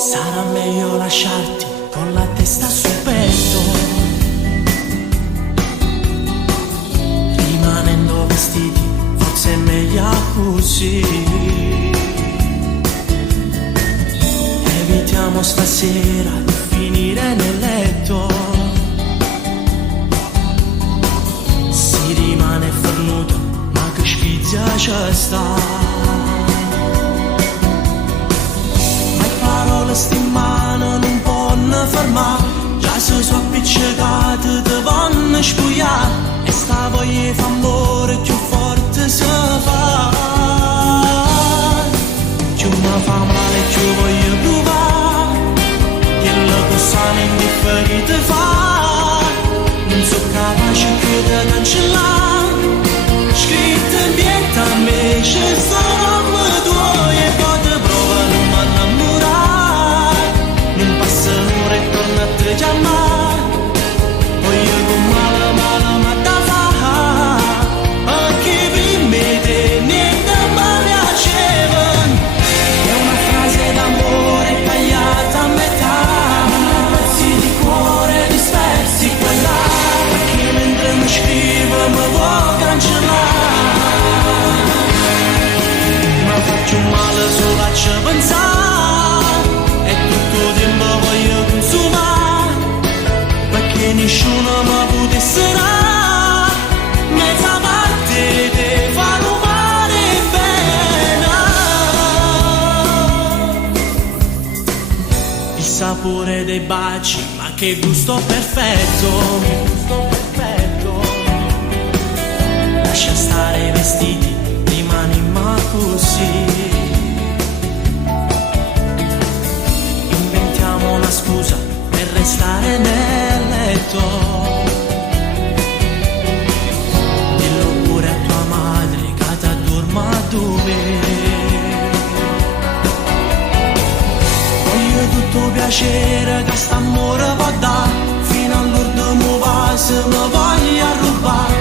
Sarà meglio lasciarti con la testa sul petto, rimanendo vestiti, forse è meglio così. Evitiamo stasera di finire nel letto, si rimane fornuto, ma che spizia c'è sta. Parole sti in mano non possono fermare, già se sono appiccicate te vanno spugliare, e sta voglia fa amore più forte si fa, più mi fa male più voglio provare, quello che sanno indifferite fa, non so capace più di cancellare, scritto in pietra a me c'è solo due e poi te prova non mi innamorare, non passa un'ora e torna a te chiamare, poi io con male ma da fa, perché prima te niente mi piaceva, è una frase d'amore tagliata a metà, pezzi di cuore dispersi qua e là, perché mentre mi scrivo mi vuoi cancellare, ma faccio male solo a ci pensare, e tutto il tempo voglio consumare, perché nessuno mi potesse dare mezza parte di far umare bene. Il sapore dei baci, ma che gusto perfetto, lascia stare i vestiti, rimani ma così. Inventiamo una scusa per restare nel letto, dillo pure a tua madre che ti addorma dove. Voglio tutto piacere che st'amore va da, fino all'ultimo passo mi voglio rubare,